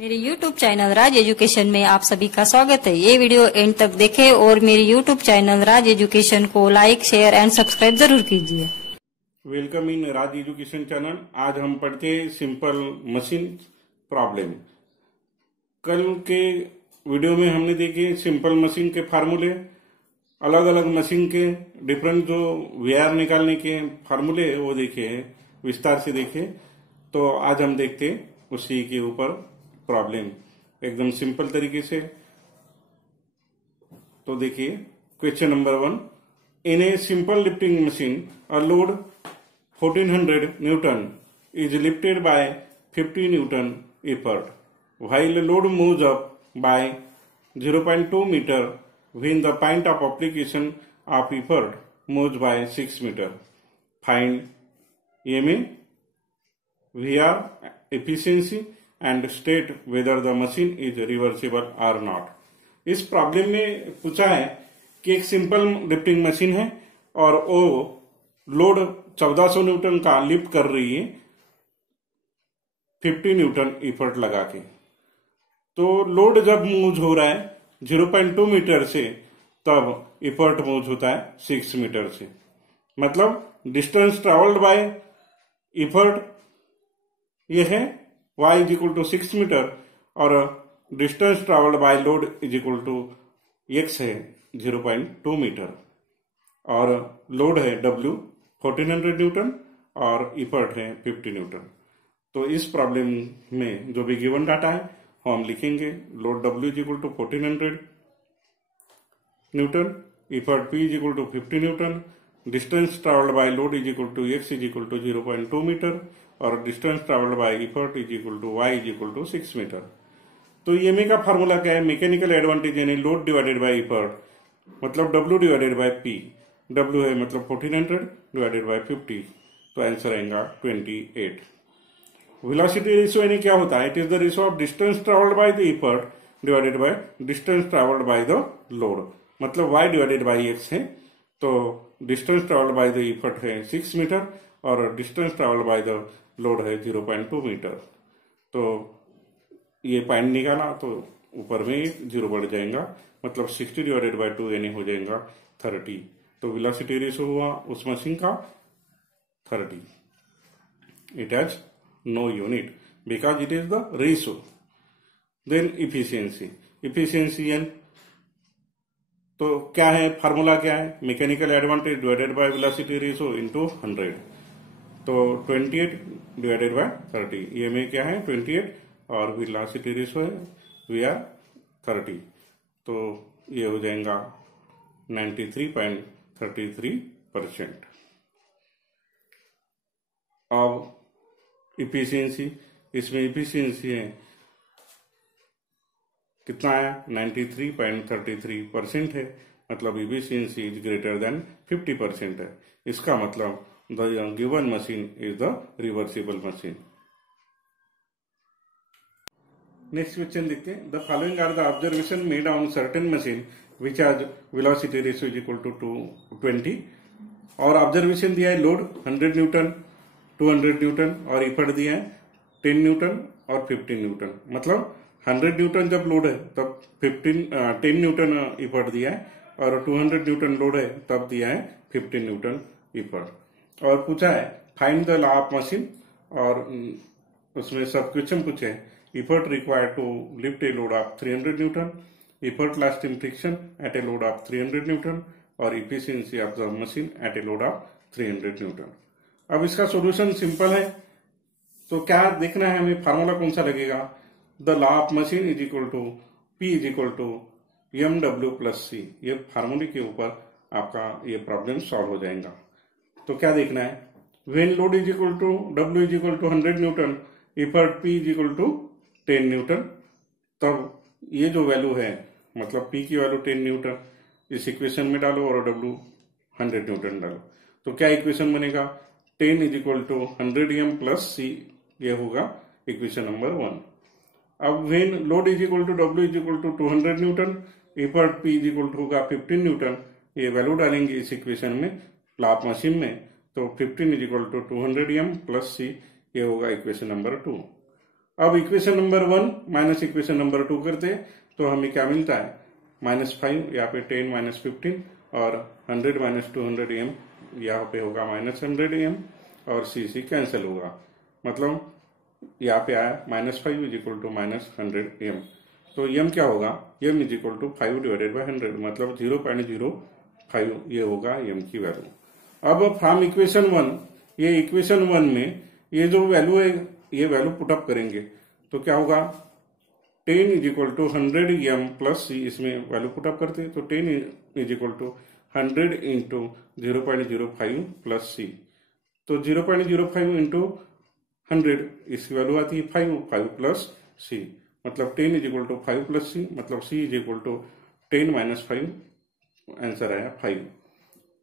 मेरे YouTube channel राज education में आप सभी का स्वागत है। ये वीडियो एंड तक देखें और मेरे YouTube चैनल राज एजुकेशन को लाइक, शेयर एंड सब्सक्राइब जरूर कीजिए। Welcome in Raj education channel. आज हम पढ़ते हैं सिंपल मशीन प्रॉब्लम। कल के वीडियो में हमने देखे सिंपल मशीन के फार्मूले, अलग अलग मशीन के डिफरेंट जो वीआर निकालने के फार्मूले वो देखे, विस्तार से देखे। तो आज हम देखते उसी के ऊपर प्रॉब्लम एकदम सिंपल तरीके से। तो देखिए question number 1। In a simple lifting machine a load 1400 Newton is lifted by 50 Newton effort while load moves up by 0.2 meter when the point of application of effort moves by 6 meter. Find MA, VR efficiency and state whether the machine is reversible or not. इस problem में पूछा है कि एक simple lifting machine है और वो load 1400 Newton का लिफ्ट कर रही है 50 न्यूटन इफर्ट लगा के। तो लोड जब मूव हो रहा है 0.2 मीटर से, तब इफर्ट मूव होता है 6 मीटर से। मतलब डिस्टेंस ट्रेवल्ड बाय इफर्ट ये है y is equal to 6 metre और distance travelled by load is equal to x है 0.2 मीटर और लोड है W 1400 न्यूटन और इफर्ट है 50 न्यूटन। तो इस प्रॉब्लम में जो भी गिवन डाटा है वो हम लिखेंगे। Load W is equal to 1400 newton, effort P is equal to 50 newton, distance travelled by load is equal to x is equal to 0.2 metre और distance travelled by effort is equal to y is equal to 6 metre. तो ये का formula क्या है? Mechanical advantage यानी load divided by effort मतलब W divided by P। W है मतलब 1400 डिवाइडेड बाय 50, तो आंसर आएगा 28। वेलोसिटी रेशियो यानी क्या होता है? It is the ratio of distance travelled by the effort divided by distance travelled by the load. मतलब y डिवाइडेड बाय x है, तो distance travelled by the effort है 6 मीटर और distance travelled by the load है 0.2 metre. तो ये point निकाला तो ऊपर में 0 बढ़ जाएगा, मतलब 60 डिवाइडेड बाय 2 यानी हो जाएगा 30। तो वेलोसिटी रेशियो हुआ उस मशीन का 30। It has no unit because it is the ratio. Then efficiency, efficiency एन तो क्या है? फार्मूला क्या है? Mechanical advantage divided by velocity ratio into 100। तो 28 डिवाइडेड बाय 30, ये में क्या है 28 और वेलोसिटी रेशियो है VR 30, तो ये हो जाएगा 93.33%। अब इफिशियंसी, इसमें इफिशियंसी है कितना है? 93.33% है, मतलब इफिशियंसी इज ग्रेटर देन 50% है। इसका मतलब the given machine is the reversible machine. Next question देखते हैं। The following are the observation made on certain machine which has velocity ratio is equal to 20 और ऑब्जर्वेशन दिया है लोड 100 न्यूटन, 200 न्यूटन और effort दिया है 10 न्यूटन और 15 Newton. मतलब 100 न्यूटन जब लोड है तब 10 न्यूटन इफर्ट दिया है और 200 न्यूटन लोड है तब दिया है 15 न्यूटन इफर्ट। और पूछा है find the law of machine और उसमें सब क्वेश्चन पूछे हैं। Effort required to lift a load of 300 newton, effort lasting friction at a load of 300 newton और efficiency of the machine at a load of 300 newton. अब इसका solution simple है। तो क्या देखना है हमें? फार्मूला कौन सा लगेगा? The law of machine is equal to P is equal to MW plus C। ये फार्मूले के ऊपर आपका ये प्रॉब्लम सॉल्व हो जाएगा। तो क्या देखना है? When load is equal to W is equal to 100 newton, effort P is equal to 10 newton, तब ये जो वैल्यू है मतलब P की वैल्यू 10 न्यूटन इस इक्वेशन में डालो और W 100 न्यूटन डालो। तो क्या इक्वेशन बनेगा? 10 is equal to 100 M plus C, ये होगा इक्वेशन नंबर 1। अब when load is equal to W is equal to 200 newton, effort P is equal to होगा 15 न्यूटन, ये वैल्यू डालेंगे इस इक्वेशन में लॉ ऑफ मशीन में, तो 15 is equal to 200 M plus C, ये होगा इक्वेशन नंबर 2। अब equation number 1 minus equation number 2 करते हैं तो हमें क्या मिलता है, -5, यहाँ पे 10 माइनस 15 और 100 माइनस 200 एम, यहाँ पे होगा -100 एम और सी कैंसिल होगा, मतलब यहाँ पे आया -5 इज इक्वल टू -100 एम। तो एम क्या होगा, M is equal to 5 divided by 100, मतलब 0.05 ये होगा एम की वैल्यू। अब फ्रॉम इक्वेशन 1, ये इक्वेशन 1 में ये जो वैल्यू है ये वैल्यू पुटअप करेंगे तो क्या होगा, 10 is equal to 100 M plus C, इसमें वैल्यू पुटअप करते हैं तो 10 is equal to 100 into 0.05 plus C, तो 0.05 इंटू 100 इसकी वैल्यू आती है 5 प्लस सी, मतलब 10 is equal to 5 plus C, मतलब C is equal to 10 minus 5, answer आया 5।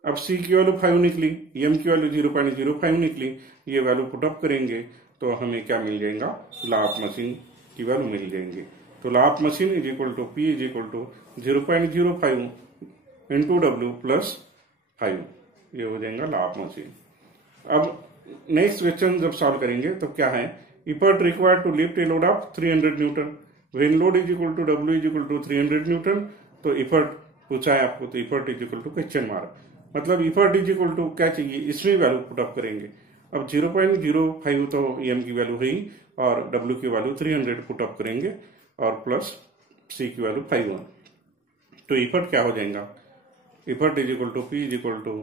अब सी की वैल्यू 5 निकली, एम की वैल्यू 0.05 निकली, ये वैल्यू पुटअप करेंगे तो हमें क्या मिल जाएगा, लॉ ऑफ मशीन की वैल्यू मिल जाएंगे। तो law of machine is equal to P is equal to 0.05 into W plus 5, ये हो जाएगा लॉ ऑफ मशीन। अब नेक्स्ट क्वेश्चन जब सॉल्व करेंगे तो क्या है, effort required to lift a load of 300 newton, when load is equal to W is equal to 300 newton, तो इफर्ट पूछा है आपको, तो effort is equal to question mark, मतलब इफर्ट इज इक्वल टू क्या चाहिए, इसमें वैल्यू पुटअप करेंगे। अब 0.05 तो एम की वैल्यू है ही और डब्ल्यू की वैल्यू 300 पुटअप करेंगे और प्लस सी की वैल्यू 5, तो इफर्ट क्या हो जाएगा, effort is equal to P is equal to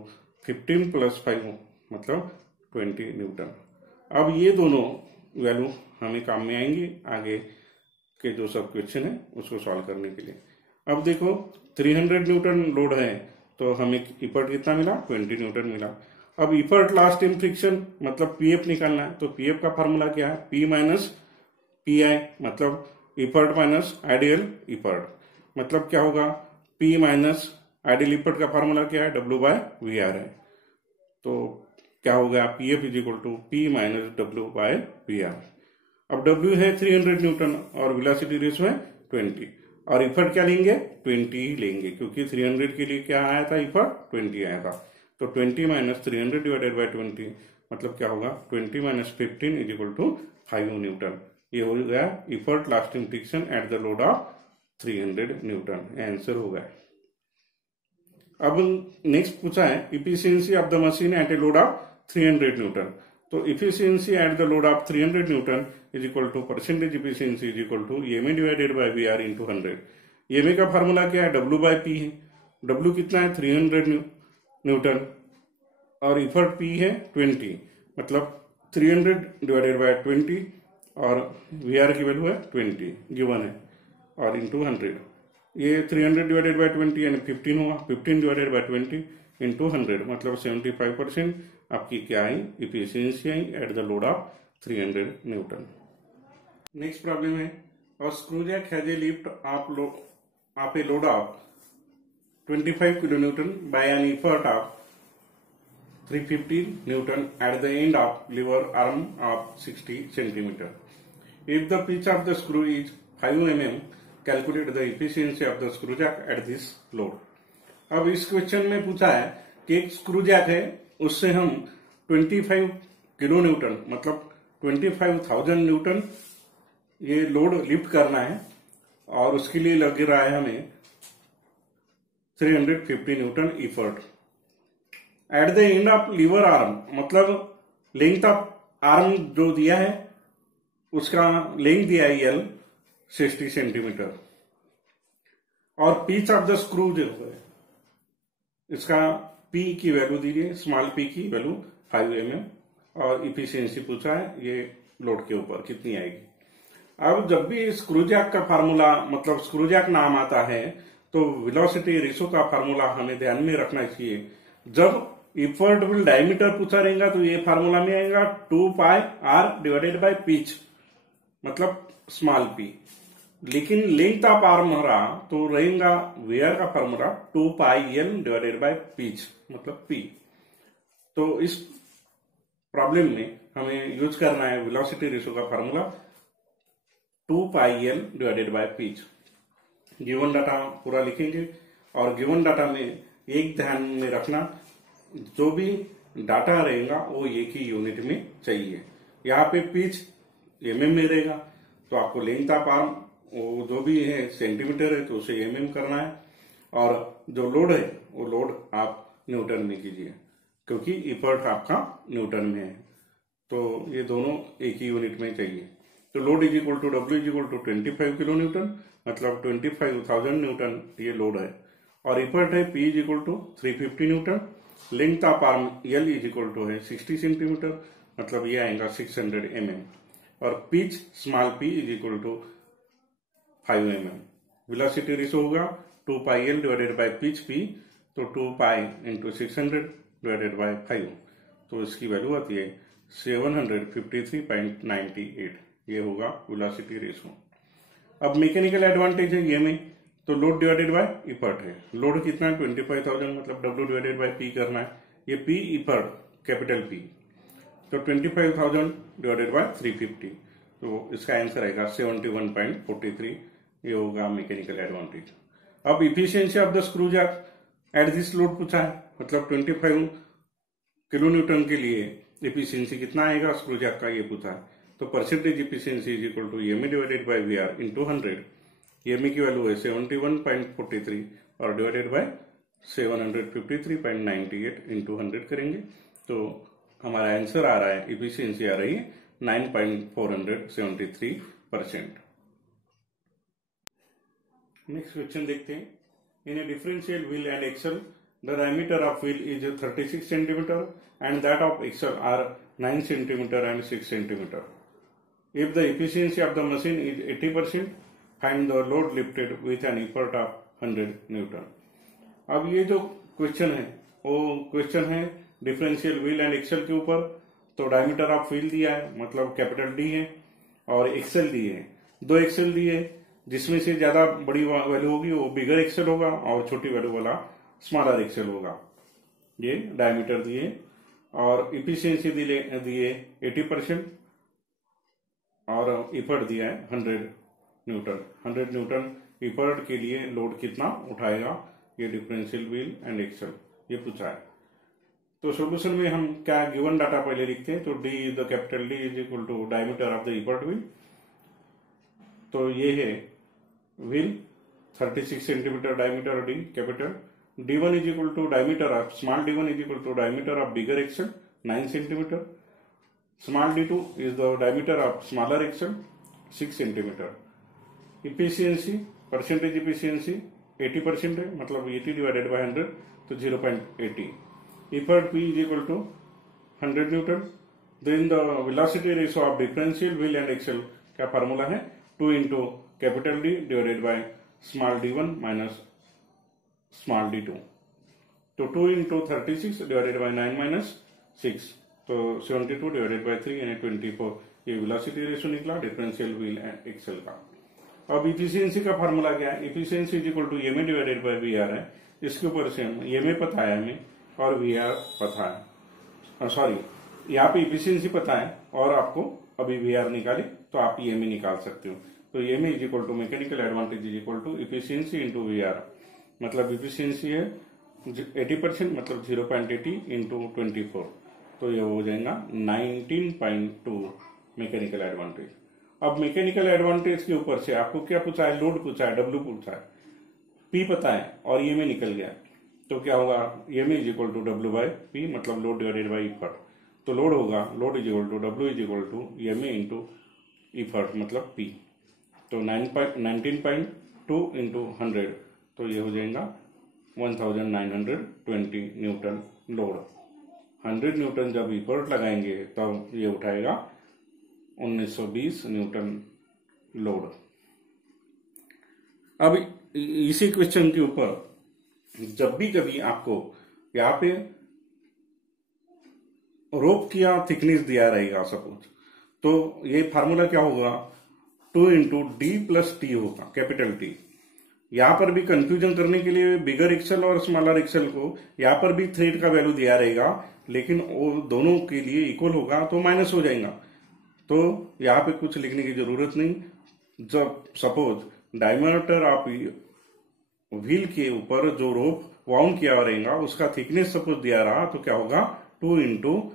15 plus 5 मतलब 20 न्यूटन। अब ये दोनों वैल्यू हमें काम में आएंगी आगे के जो सब क्वेश्चन है उसको सॉल्व करने के लिए। अब देखो 300 न्यूटन लोड है तो हमें इफर्ट कितना मिला, 20 न्यूटन मिला। अब इफर्ट लास्ट इन फ्रिक्शन मतलब पीएफ निकालना है, तो पीएफ का फॉर्मूला क्या है, पी माइनस पी आई, मतलब इफर्ट माइनस आइडियल इफर्ट, मतलब क्या होगा, पी माइनस आइडियल इफर्ट का फॉर्मूला क्या है, डब्ल्यू बाय वी आर है, तो क्या हो गया, P F is equal to P minus W by V R. अब डब्ल्यू है 300 न्यूटन और वेलोसिटी रेशियो है 20, और इफर्ट क्या लेंगे, 20 लेंगे, क्योंकि 300 के लिए क्या आया था, इफर्ट 20 आया था, तो 20 माइनस 300 डिवाइडेड बाय 20 मतलब क्या होगा, 20 minus 15 is equal to 5 newton. ये हो गया effort lasting friction at the load of 300 newton, answer हो गया। अब नेक्स्ट पूछा है efficiency of the machine at a load of 300 newton, तो efficiency at the load of 300 newton is equal to percentage efficiency is equal to M A divided by V R into 100। M A का formula क्या है, W by P है, W कितना है 300 newton और effort P है 20, मतलब 300 divided by 20 और वी आर की वैल्यू है 20 गिवन है और इंटू 100, ये 300 डिवाइडेड बाय 20 यानी 15 हुआ, 15 डिवाइडेड बाय 20 इंटू 100 मतलब 75% आपकी क्या आई, इफिशियंसी आई at the load of 300 newton. Next problem है, और screw jack has a lift of a load of 25 kilo newton by an effort of 350 newton at the end of lever arm of 60 centimetre. If the pitch of the screw is 5 mm, calculate the efficiency of the screw jack at this load। अब इस question में पूछा है कि एक screw Jack है, उससे हम 25 किलो न्यूटन मतलब 25,000 न्यूटन ये लोड लिफ्ट करना है और उसके लिए लग रहा है हमें 350 newton effort at the end of lever arm, मतलब लेंथ ऑफ आर्म जो दिया है उसका लेंथ दिया है एल 60 सेंटीमीटर और पिच ऑफ द स्क्रू जो है इसका पी की वैल्यू दीजिए, स्मॉल पी की वैल्यू 5 mm और इफिशियंसी पूछा है ये लोड के ऊपर कितनी आएगी। अब जब भी स्क्रू जैक का फार्मूला मतलब स्क्रू जैक नाम आता है तो वेलोसिटी रेशो का फार्मूला हमें ध्यान में रखना चाहिए। जब इफर्ट विल डायमीटर पूछा रहेगा तो ये फार्मूला में आएगा 2 पाई आर डिवाइडेड बाय पिच मतलब स्मॉल पी, लेकिन लेंथ ऑफ आर्म रहा तो रहेगा वेयर का formula 2 pi L divided by pitch मतलब पी। तो इस प्रॉब्लम में हमें यूज करना है वेलोसिटी रेशो का formula 2 pi L divided by pitch. Given data पूरा लिखेंगे और गिवन डाटा में एक ध्यान में रखना, जो भी डाटा रहेगा वो एक ही यूनिट में चाहिए। यहाँ पे पिच mm में रहेगा तो आपको लेंथ ऑफ आर्म वो जो भी है सेंटीमीटर है तो उसे mm करना है, और जो लोड है वो लोड आप न्यूटन में कीजिए, क्योंकि इफर्ट आपका न्यूटन में है, तो ये दोनों एक ही यूनिट में चाहिए। तो load is equal to W is equal to 25 kilo newton, मतलब 25,000 न्यूटन ये लोड है, और इफर्ट है P is equal to 350 newton. Length of arm L is equal to है 60 सेंटीमीटर, मतलब ये आएगा 600 mm, और pitch small p is equal to 5 mm। Velocity ratio होगा 2 pi L divided by pitch p, तो 2 पाई इंटू 600 डिवाइडेड बाय 5, तो इसकी value आती है 753.98, ये होगा वेलोसिटी रेशो। अब मैकेनिकल एडवांटेज है ये में, तो लोड डिवाइडेड बाय इफर्ट है। लोड कितना है 25,000, मतलब W डिवाइडेड बाय P करना है, ये P इफर्ट कैपिटल P, तो 25,000 डिवाइडेड बाय 350, तो इसका आंसर आएगा 71.43, ये होगा मैकेनिकल एडवांटेज। अब efficiency of the screw jack at this load पूछा है, मतलब 25 किलो न्यूटन के लिए इफिशियंसी कितना आएगा स्क्रू जैक का, ये पूछा है। तो percentage efficiency is equal to MA divided by VR into 100। MA की वैल्यू है 71.43 और डिवाइडेड बाय 753.98 इंटू 100 करेंगे, तो हमारा आंसर आ रहा है, इफिशियंसी आ रही है 9.473%। नेक्स्ट क्वेश्चन देखते हैं। In a differential wheel and axle the diameter of wheel is 36 centimetre and that of axle are 9 centimetre and 6 centimetre. If the efficiency of the machine is 80%, find the load lifted with an effort of 100 newton. अब ये जो question है वो question है differential wheel and axle के ऊपर। तो diameter of wheel दिया है, मतलब कैपिटल डी है, और एक्सल दी है, दो एक्सल दिए, जिसमें से ज्यादा बड़ी वैल्यू होगी वो बिगर एक्सल होगा और छोटी वैल्यू वाला स्मॉलर एक्सल होगा। ये डायमीटर दिए और इफिशियंसी दिए 80% और इफर्ट दिया है 100 न्यूटन। 100 न्यूटन इफर्ट के लिए लोड कितना उठाएगा ये डिफरेंशियल व्हील एंड एक्सल, ये पूछा है। तो सॉल्यूशन में हम क्या गिवन डाटा पहले लिखते हैं। तो D is the capital D is equal to diameter of the effort wheel, तो ये है wheel 36 centimetre diameter D capital. D1 is equal to diameter of small d1 is equal to diameter of bigger axle 9 centimetre. Small d2 is the diameter of smaller axle 6 centimetre. Efficiency percentage efficiency 80% है, मतलब 80 divided by 100 तो 0.80। इफर्ट P is equal to 100 newton. Then the velocity ratio of differential wheel and axle क्या formula है 2 into capital D divided by small d1 minus small d2, तो 2 into 36 divided by 9 minus 6, तो 72 divided by 3 यानी 24, ये velocity ratio निकला differential wheel and axle का। अब efficiency का फार्मूला क्या है, efficiency is equal to MA divided by VR है। इसके ऊपर से एमए पता है हमें और वीआर पता है, सॉरी यहाँ पे इफिशियंसी पता है और आपको अभी वीआर निकाले तो आप एमए निकाल सकते हो। तो MA is equal to mechanical advantage is equal to efficiency into VR, मतलब इफिशियंसी है 80%, मतलब 0.80 इंटू 24, तो ये हो जाएगा 19.2 मैकेनिकल एडवांटेज। अब मैकेनिकल एडवांटेज के ऊपर से आपको क्या पूछा है, लोड पूछा है, डब्ल्यू पूछा है, पी पता है और ये में निकल गया, तो क्या होगा M is equal to W by P, मतलब लोड डिवाइडेड बाय इफर्ट। तो लोड होगा load is equal to W is equal to M A into effort, मतलब पी। तो 19.2 इंटू 100, तो ये हो जाएगा 1920 न्यूटन लोड। 100 न्यूटन जब इफर्ट लगाएंगे तब ये उठाएगा 1920 न्यूटन लोड। अब इसी क्वेश्चन के ऊपर जब भी कभी आपको यहाँ पे रोप की थिकनेस दिया रहेगा सपोज, तो ये फार्मूला क्या होगा 2 इंटू डी प्लस टी होगा, कैपिटल टी। यहाँ पर भी कंफ्यूजन करने के लिए बिगर एक्सल और स्मॉलर एक्सल को यहाँ पर भी थ्रेड का वैल्यू दिया रहेगा, लेकिन वो दोनों के लिए इक्वल होगा तो माइनस हो जाएगा, तो यहाँ पे कुछ लिखने की जरूरत नहीं। जब सपोज डायमीटर ऑफ व्हील के ऊपर जो रोप वाउंड किया रहेगा उसका थिकनेस सपोज दिया रहा, तो क्या होगा 2 into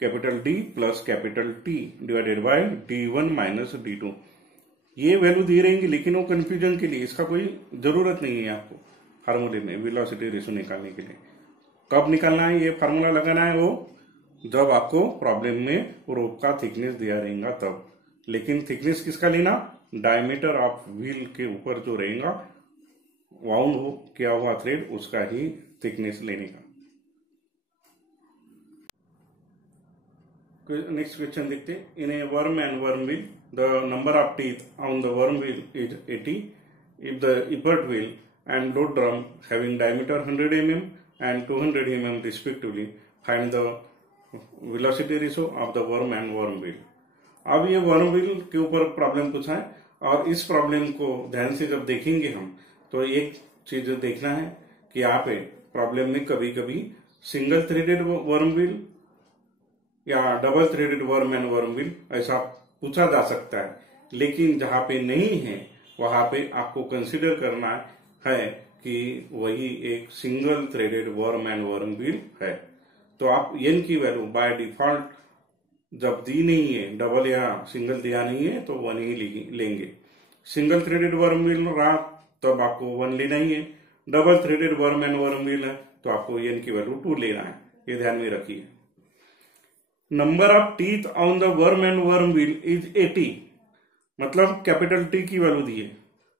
capital D plus capital T divided bye D1 minus D2। ये वैल्यू दी रहेंगी, लेकिन वो कंफ्यूजन के लिए, इसका कोई जरूरत नहीं है आपको फार्मूले में वेलोसिटी रेशियो निकालने के लिए। कब निकालना है ये फार्मूला लगाना है, वो जब आपको प्रॉब्लम में रोप का थिकनेस दिया रहेगा तब। लेकिन थिकनेस किसका लेना, डायमीटर ऑफ व्हील के ऊपर जो रहेगा वाउंड हो किया हुआ थ्रेड, उसका ही थिकनेस लेने का। नेक्स्ट क्वेश्चन देखते हैं। In a worm and worm wheel the number of teeth on the worm wheel is 80 if the effort wheel and load drum having diameter 100 mm and 200 mm respectively, find the velocity ratio of the worm and worm wheel। अब ये worm wheel के ऊपर problem पूछा है, और इस problem को ध्यान से जब देखेंगे हम तो एक चीज देखना है कि यहाँ पे प्रॉब्लम में कभी कभी सिंगल थ्रेडेड वर्म व्हील या double threaded worm and worm wheel ऐसा पूछा जा सकता है, लेकिन जहां पे नहीं है वहां पे आपको कंसीडर करना है कि वही एक single threaded worm and worm wheel है। तो आप एन की वैल्यू बाय डिफॉल्ट जब दी नहीं है, डबल या सिंगल दिया नहीं है, तो 1 ही लेंगे। सिंगल थ्रेडेड वर्म व्हील रहा तब आपको 1 लेना ही है, double threaded worm and worm wheel है तो आपको एन की वैल्यू 2 लेना है, ये ध्यान में रखिए। Number of teeth on the worm and worm wheel is 80, मतलब कैपिटल टी की वैल्यू दी है,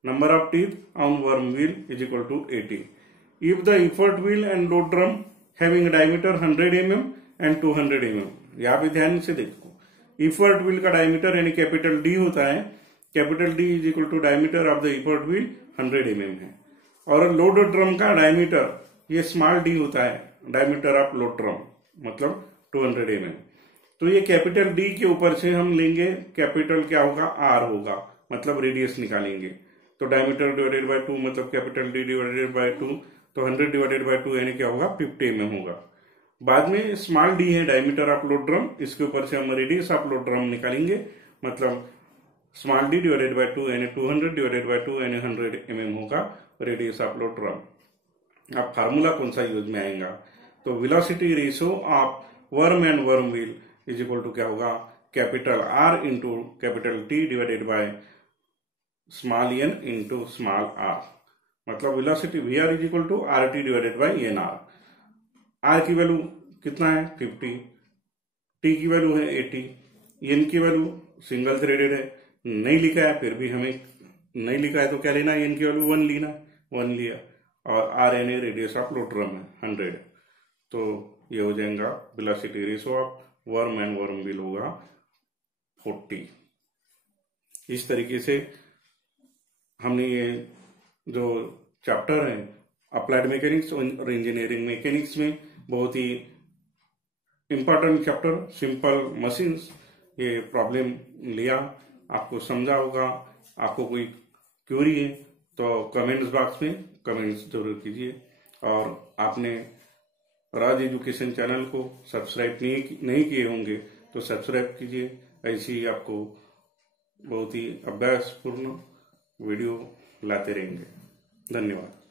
number of teeth on worm wheel is equal to 80 if the effort wheel and load drum having diameter 100 mm and 200 mm। यहाँ पे ध्यान से देखो, effort wheel का डायमीटर यानी कैपिटल डी होता है, capital D is equal to diameter of the effort wheel 100 mm है, और लोड ड्रम का डायमीटर ये स्मॉल डी होता है, डायमीटर ऑफ लोड ड्रम मतलब 200 mm। तो ये कैपिटल डी के ऊपर से हम लेंगे कैपिटल क्या होगा, आर होगा, मतलब रेडियस निकालेंगे। तो डायमीटर डिवाइडेड बाय 2 मतलब कैपिटल डी डिवाइडेड बाय 2, तो 100 डिवाइडेड बाय 2 यानी क्या होगा 50 mm होगा। बाद में स्मॉल डी है डायमीटर ऑफ लोड ड्रम, इसके ऊपर से हम रेडियस ऑफ लोड ड्रम निकालेंगे, मतलब स्मॉल डी डिवाइडेड बाय 2 यानी 200 डिवाइडेड बाय 2 यानी 100 mm होगा रेडियस ऑफ लोड ड्रम। अब फार्मूला कौन सा यूज में आएगा, तो velocity ratio of worm and worm wheel is equal to क्या होगा, capital R into capital T divided by small N into small R, मतलब velocity V R is equal to R T divided by N R. R की value कितना है 50, T की value है 80, N की value single threaded है, नहीं लिखा है, फिर भी हमें नहीं लिखा है तो क्या लेना है, एन की वैल्यू 1 लेना है, 1 लिया, और R and a radius of load drum है 100, तो ये हो जाएगा velocity ratio of worm and worm wheel होगा 40। इस तरीके से हमने ये जो चैप्टर है अप्लाइड मैकेनिक्स और इंजीनियरिंग मैकेनिक्स में बहुत ही इंपॉर्टेंट चैप्टर सिंपल मशीन्स, ये प्रॉब्लम लिया, आपको समझा होगा। आपको कोई क्वेरी है तो कमेंट्स बॉक्स में कमेंट्स जरूर कीजिए, और आपने राज एजुकेशन चैनल को सब्सक्राइब नहीं किए होंगे तो सब्सक्राइब कीजिए, ऐसे ही आपको बहुत ही अभ्यासपूर्ण वीडियो लाते रहेंगे। धन्यवाद।